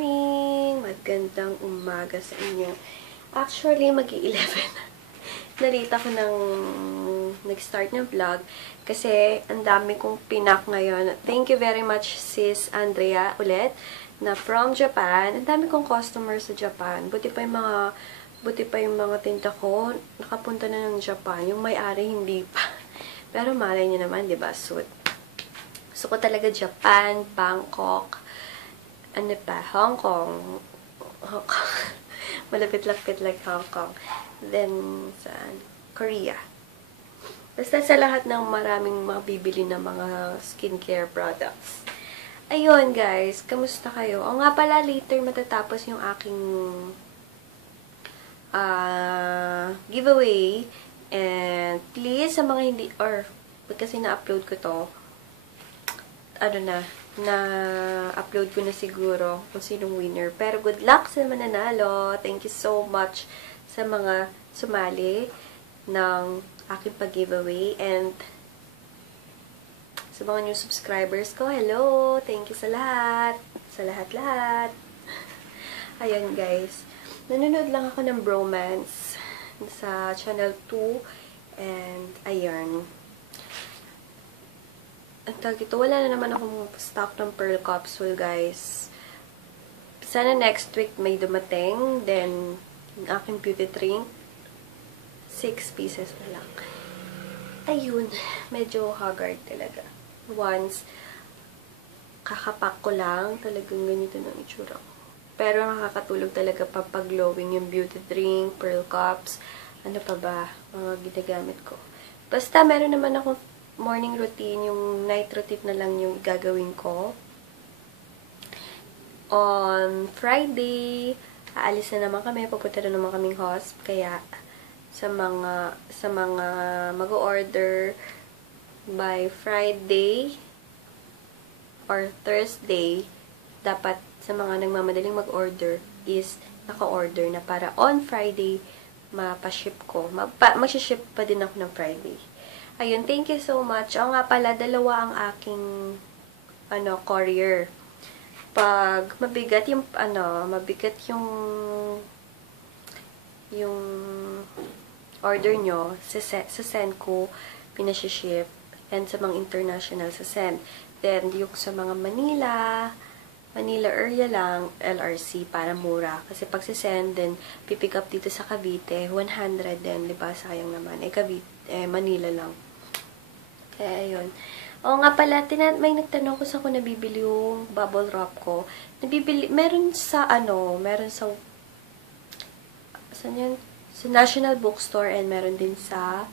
morning! Magandang umaga sa inyo. Actually, mag-11. Nalita ko ng nag-start ng vlog kasi ang dami kong pinak ngayon. Thank you very much, sis Andrea, ulit, na from Japan. Ang dami kong customers sa Japan. Buti pa yung mga tinta ko, nakapunta na ng Japan. Yung may-ari, hindi pa. Pero malay niyo naman, di ba? Gusto ko talaga Japan, Bangkok, ano pa, Hong Kong. Malapit-lapit like Hong Kong. Then, saan? Korea. Basta sa lahat ng maraming mabibili na mga skincare products. Ayun, guys. Kamusta kayo? O nga pala, later matatapos yung aking giveaway. And, please, sa mga hindi, or, kasi na-upload ko to, na-upload ko na siguro kung sinong winner. Pero good luck sa mananalo. Thank you so much sa mga sumali ng aking pag-giveaway. And sa mga new subscribers ko, hello! Thank you sa lahat. Sa lahat-lahat. Ayun, guys. Nanonood lang ako ng bromance sa channel 2. And, ayun. Ang tawag ito, wala na naman akong stock ng pearl capsule, guys. Sana next week may dumating. Then, yung aking beauty drink, 6 pieces na lang. Ayun, medyo haggard talaga. Once, kakapak ko lang, talagang ganito ng itsura. Pero nakakatulog talaga pag glowing yung beauty drink, pearl cups, ano pa ba, mga ginagamit ko. Basta, meron naman akong morning routine, yung night routine na lang yung gagawin ko. On Friday, aalis na naman kami, pupunta na naman kaming hosp, kaya sa mga mag-order by Friday or Thursday, dapat sa mga nagmamadaling mag-order is naka-order na para on Friday mapaship ko. Mag-ship pa din ako ng Friday. Ayun, thank you so much. O nga pala, dalawa ang aking courier. Pag mabigat yung order nyo, sa send ko, pinashiship, and sa mga international sa send. Then, yung sa mga Manila area lang, LRC, para mura. Kasi pag send, then, pipick up dito sa Cavite, 100 din, diba? Sayang naman. Manila lang. Kaya, ayun. O nga pala, may nagtanong ko sa kung nabibili yung bubble wrap ko. Meron sa saan yun? Sa National Bookstore, and meron din sa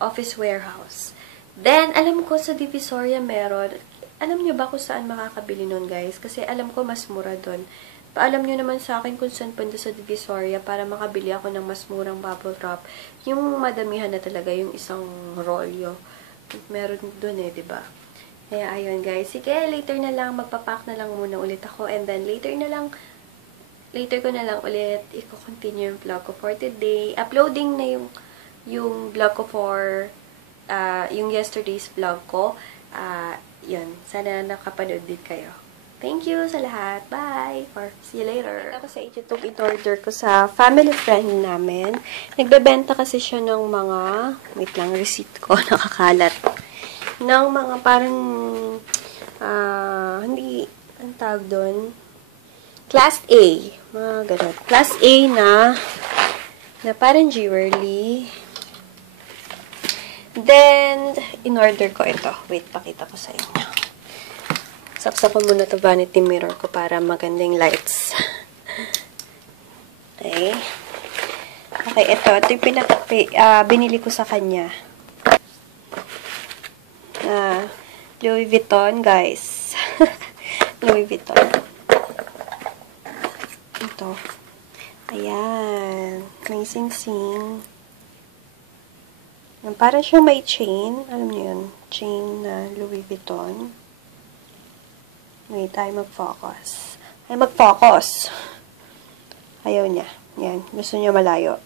Office Warehouse. Then, alam ko sa Divisoria meron. Alam nyo ba kung saan makakabili nun, guys? Kasi alam ko mas mura dun. Paalam nyo naman sa akin kung saan punta sa Divisoria para makabili ako ng mas murang bubble wrap. Yung madamihan na talaga, yung isang rolyo. Meron dun eh, diba? Kaya ayun, guys. Sige, later na lang, magpapack na lang muna ulit ako. And then, later ko na lang ulit, i-continue yung vlog ko for today. Uploading na yung vlog ko for, yung yesterday's vlog ko. Yun, sana nakapanood din kayo. Thank you sa lahat. Bye! Or see you later. Ako sa itutong in-order ko sa family friend namin. Nagbebenta kasi siya ng mga, wait lang, receipt ko, nakakalat. Ng mga parang, hindi, ang tawag doon, Class A. Mga ganun. Class A na parang jewelry. Then, in-order ko ito. Wait, pakita ko sa inyo. Saksak ko muna ito vanity mirror ko para magandang lights. Okay. Okay, ito yung binili ko sa kanya. Louis Vuitton, guys. Louis Vuitton. Ito. Ayan. May sing-sing. Parang siyang may chain. Alam niyo yun? Chain na Louis Vuitton. Wait, tayo mag-focus. Ayaw niya. Yan. Gusto niya malayo.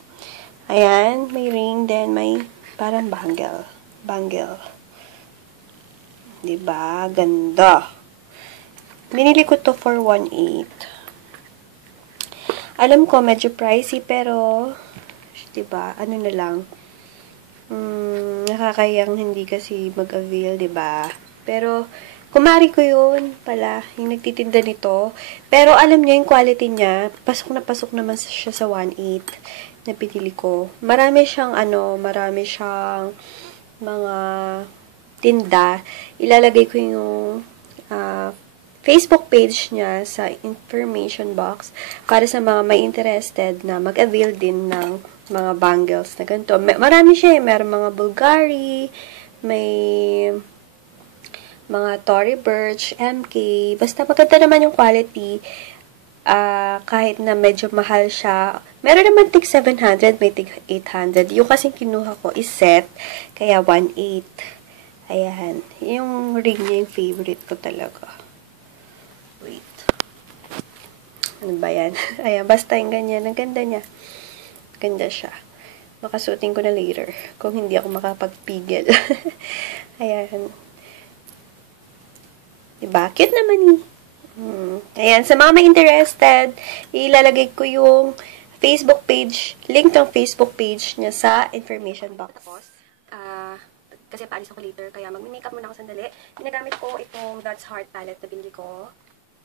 Ayan. May ring, then may parang bangle. Diba? Ganda. Binili ko to for 1.8. Alam ko, medyo pricey, pero, diba, ano na lang, nakakayang hindi kasi mag-avail, diba? Pero, kumari ko yun pala, yung nagtitinda nito. Pero, alam niya yung quality niya, pasok naman siya sa 1.8 na pinili ko. Marami siyang, mga tinda. Ilalagay ko yung Facebook page niya sa information box para sa mga may interested na mag-avail din ng mga bangles na ganito. Marami siya eh. Meron mga Bulgari, may mga Tory Burch, MK. Basta maganda naman yung quality. Kahit na medyo mahal siya. Meron naman tig 700, may tig 800. Yung kasing kinuha ko is set, kaya 1.8. Ayan. Yung ring niya yung favorite ko talaga. Wait. Ano ba yan? Ayan, basta yung ganyan. Ang ganda niya. Ganda siya. Makasuotin ko na later kung hindi ako makapagpigil. Ayan. Diba? Cute naman eh. Ayan. Sa mga may interested, ilalagay ko yung Facebook page, link ng Facebook page niya sa information box. Tapos, kasi paalis ako later, kaya mag-makeup muna ako sandali. Ginagamit ko itong That's Heart palette na binili ko.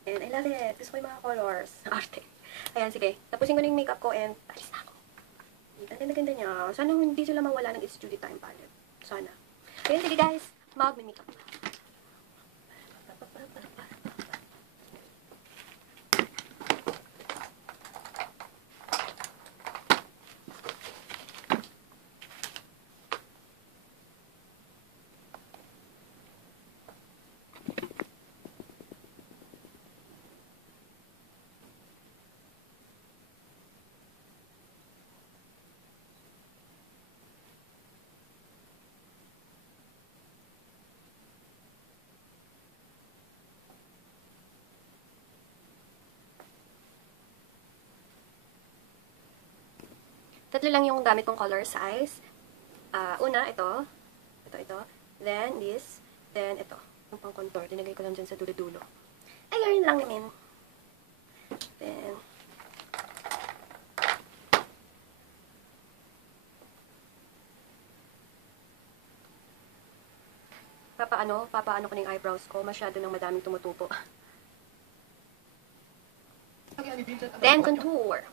And I love it. Gusto ko yung mga colors. Arte. Ayan, sige. Tapusin ko na yung makeup ko and paalis na ako. Ang ganda-ganda niya. Sana hindi sila mawala ng It's Judy Time palette. Sana. Ayan, sige guys. Mag-makeup na. Tatlo lang yung gamit kong color size. Una, ito. Ito. Then, this. Then, ito. Yung pang contour. Dinagay ko lang dyan sa dulo-dulo. Ayun lang namin. Then, papaano ko na yung eyebrows ko. Masyado nang madaming tumutupo. Then, contour.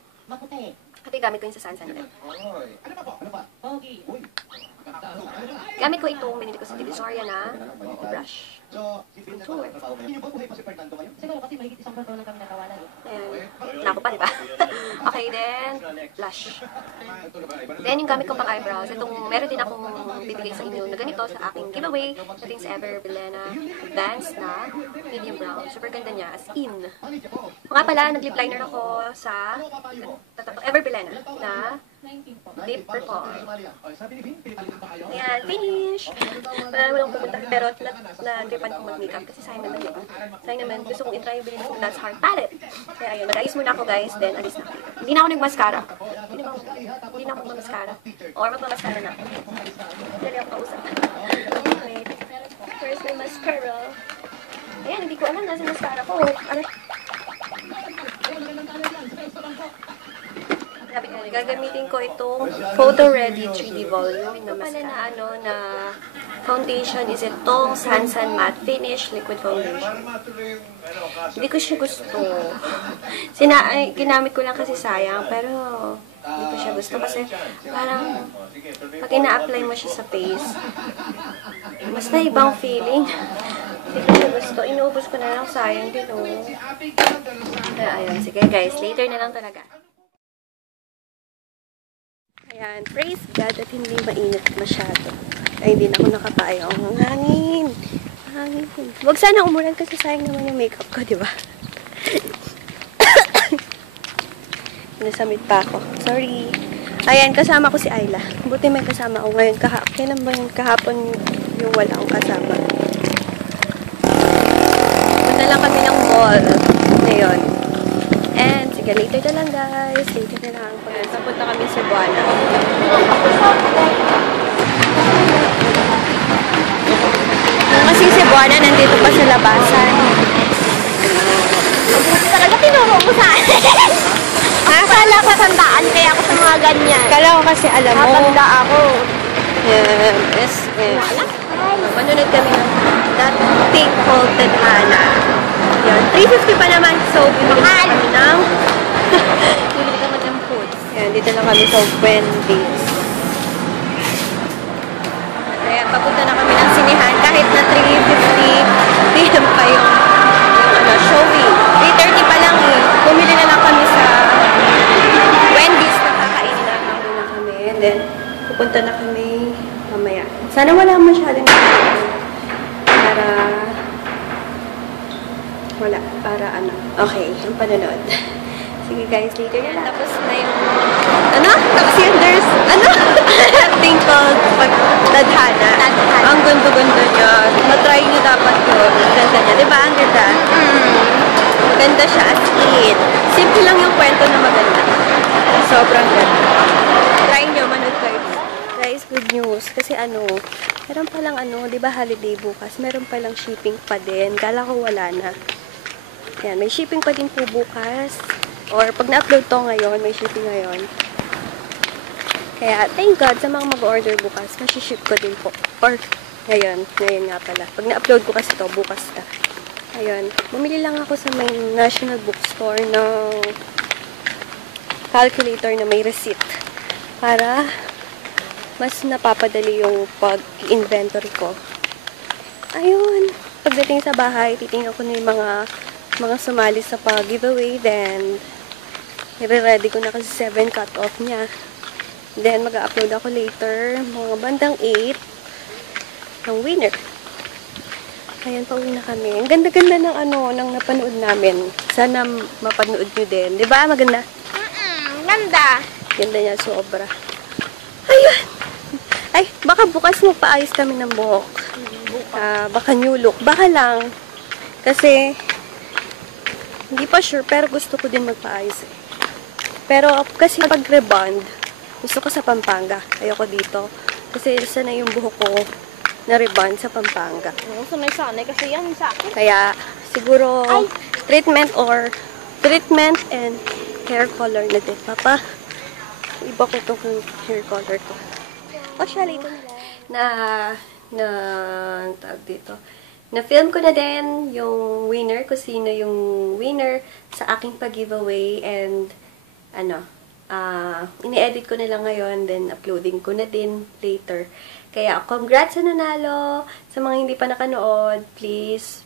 Ito yung gamit ko yung sa Sansan. Gamit ko itong binili ko sa Divisoria na brush. Contour. Siguro kasi mahigit isang buwan lang kami nakawalan. Ayan. Naku pa, diba? Okay, then, blush. Then, yung gamit ko pang eyebrows. Itong, meron din akong bibigay sa inyo na ganito sa aking giveaway. Ito yung sa Ever Bilena Advanced na medium brown. Super ganda niya, as in. Nga pala, nag-lip liner ako sa Ever Bilena na deep purple. Ayan, finish! Walang pupunta, pero na-dripan ko mag-makeup kasi sayang naman yun. Sayang naman, gusto kong itry yung binili kong That's Heart palette. Kaya ayun, mag-ayos muna ako guys, then alis na. Hindi na ako nag-mascara. Hindi na ako mag-mascara. Or mag-mascara na ako. Dali ako kausap. Wait, where's my mascara? Ayan, hindi ko alam nasa mascara ko. Gagamitin ko itong Photo Ready 3D Volume na mascara. Na foundation is itong Sansan Matte Finish Liquid Foundation. Hindi ko siya gusto. Ginamit ko lang kasi sayang, pero hindi ko siya gusto kasi parang pag ina-apply mo siya sa face, basta ibang feeling. Hindi ko siya gusto. Inuubos ko na lang, sayang din oh. Kaya ayun, sige guys, later na lang talaga. Ayan, praise God at hindi mainit masyado. Ay, hindi na ako nakapayong. Ang hangin. Hangin. Huwag sana umulan kasi sayang naman yung makeup ko, di ba? Nasamit pa ako. Sorry. Ayan, kasama ko si Ayla. Buti may kasama ako ngayon. Kailan ba yung kahapon yung wala akong kasama? Punta lang kami ng mall ngayon. And, sige, later na lang guys. Later na lang. Papunta kami sa Cebuana. Yung kasi Cebuana, nandito pa sa labasan. mo sa akin. Akala ko tandaan kaya ako sa mga ganyan. Kala ko kasi alam mo. Natanda ako. Yan, SM. Manunod kami ng That Thing Called Tadhana. Yan, 350 pa naman. So, bibili kami ng bibili kami ng foods. Yan, dito na kami sa Wendy's. Kaya papunta na kami ng sinihan kahit na 3:50 PM pa yung showing. 3:30 pa lang eh. Bumili na lang kami sa Wendy's na kakainin na kami. And then, pupunta na kami mamaya. Sana wala masyadong para wala. Para ano. Okay, yung panonood. Sige guys, later na. Tapos na yung Tapos yun, there's thing called Tadhana. Ang gundo-gundo niya. Matry niyo dapat yun. Ang ganda niya. Diba? Ang ganda. Maganda siya as in. Simple lang yung kwento na maganda. Sobrang ganda. Try nyo, manood kayo. Guys, good news. Kasi meron palang diba holiday bukas, meron palang shipping pa din. Kala ko wala na. Yan, may shipping pa din po bukas. Or pag na-upload to ngayon, may shipping ngayon. Kaya, thank God sa mga mag-order bukas, masiship ko din po. Or, ngayon nga pala. Pag na-upload ko kasi to bukas na. Ayun, bumili lang ako sa may National Bookstore ng calculator na may receipt. Para mas napapadali yung pag-inventory ko. Ayun. Pagdating sa bahay, titingnan ko na yung mga sumali sa pag-giveaway. Then, i-ready ko na kasi 7 cut-off niya. Then, mag-upload ako later, mga bandang 8, ng winner. Ayan, pauwi na kami. Ang ganda-ganda ng napanood namin. Sana mapanood nyo din. Diba? Maganda? Ganda. Ganda niya, sobra. Ayun! Ay, baka bukas magpaayos kami ng buhok. Baka new look. Baka lang. Kasi, hindi pa sure, pero gusto ko din magpaayos eh. Pero, kasi pag rebond, gusto ko sa Pampanga. Ayoko dito. Kasi, isa na yung buhok ko na rebond sa Pampanga. Sanay-sanay kasi yan sa akin. Kaya, siguro, treatment and hair color na din. Papa, iba ko itong hair color ko. O siya, later tawag dito. Na-film ko na din yung winner, kung sino yung winner sa aking pag-giveaway, and ini-edit ko na lang ngayon, then uploading ko na din later. Kaya, congrats sa nanalo. Sa mga hindi pa nakanood, please,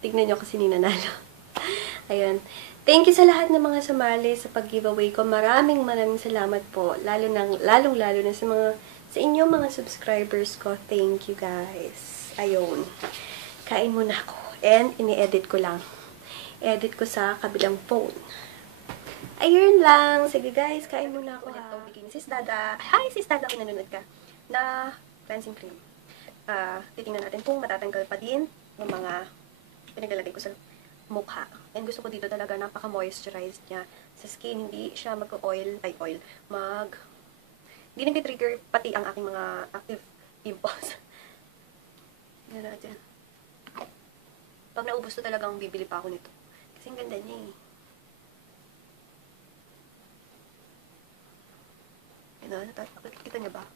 tignan nyo kasi ninanalo. Ayun. Thank you sa lahat ng mga sumali sa pag-giveaway ko. Maraming salamat po. Lalong-lalo na sa inyo mga subscribers ko. Thank you guys. Ayun. Kain muna ako. And, ini-edit ko lang. Edit ko sa kabilang phone. Ayun lang. Sige guys, kain muna ako. Bikini. Sis Dada. Hi, Sis Dada, kung nanonood ka. Na cleansing cream. Titingnan natin kung matatanggal pa din yung mga pinaglalagay ko sa mukha. And gusto ko dito talaga napaka-moisturized niya sa skin. Hindi siya hindi nag-trigger pati ang aking mga active pimples. Yan natin. Pag naubos to talagang bibili pa ako nito. Kasi ang ganda niya eh. Yan na, kita niya ba?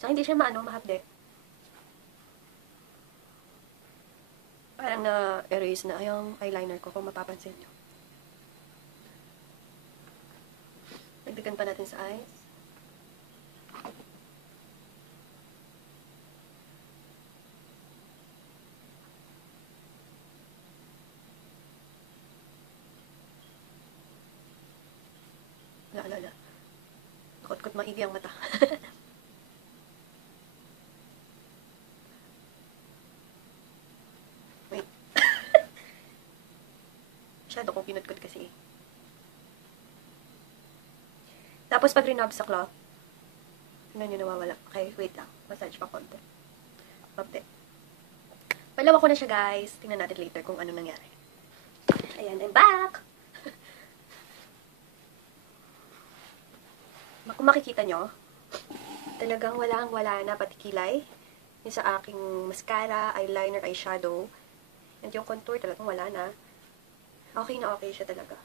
So, hindi siya mahapde. Parang na-erase na yung eyeliner ko, kung mapapansin nyo. Dagdagan pa natin sa eyes. Wala. Takot-kot maigi ang mata. Masyado kong kinudkod kasi. Tapos pag rinab sa cloth, tingnan nyo nawawala. Okay, wait lang. Massage pa konti. Pabde. Palawa ko na siya guys. Tingnan natin later kung ano nangyari. Ayan, I'm back! Kung makikita nyo, Talagang wala na, pati kilay. Yung sa aking mascara, eyeliner, eyeshadow. And yung contour talagang wala na. Okay na okay siya talaga.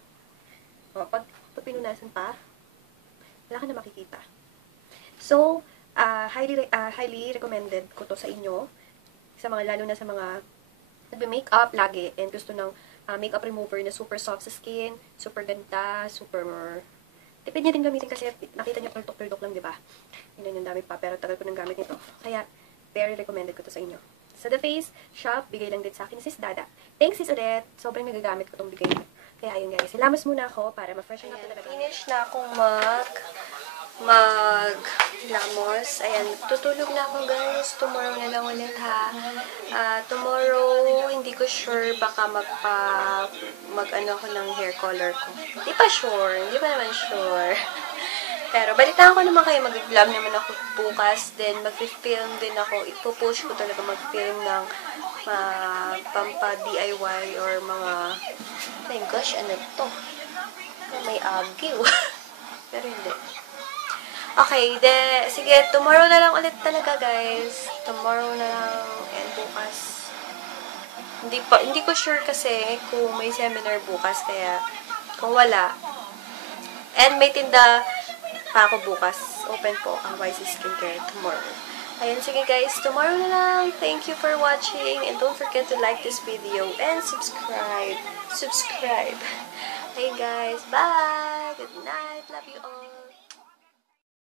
O, pag pinunasan pa, wala ka na makikita. So, highly recommended ko to sa inyo. Lalo na sa mga nagbe-makeup lagi and gusto ng makeup remover na super soft sa skin, super ganda, super tipid niya din gamitin kasi nakita niyo tuldok-tuldok lang, di ba? Yun yung dami pa, pero tagal ko nang gamit nito. Kaya, very recommended ko to sa inyo. Sa The Face Shop, bigay lang din sa akin ni Sis Dada. Thanks, Sis Odette. Sobrang nagagamit ko tong bigay niyo. Kaya ayun guys, ilamos muna ako para ma-freshen up talaga. Finish na akong maglamos. Ayan, tutulog na ako guys. Tomorrow na lang ulit ha. Tomorrow, hindi ko sure, baka mag-ano ako ng hair color ko. Hindi pa sure, hindi pa naman sure. Pero balitaan ko naman kayo, mag-vlog naman ako bukas. Then mag-film din ako. Ipo-push ko talaga mag-film ng pampa-DIY or mga, oh my gosh, ano to? May agyo. Pero hindi. Okay, sige, tomorrow na lang ulit talaga, guys. Tomorrow na lang and bukas. Hindi ko sure kasi kung may seminar bukas, kaya kung wala. And may tinda pa ako bukas. Open po ang YC Skincare tomorrow. Ayan, sige guys, tomorrow na lang. Thank you for watching and don't forget to like this video and subscribe. Hey guys, bye! Good night, love you all!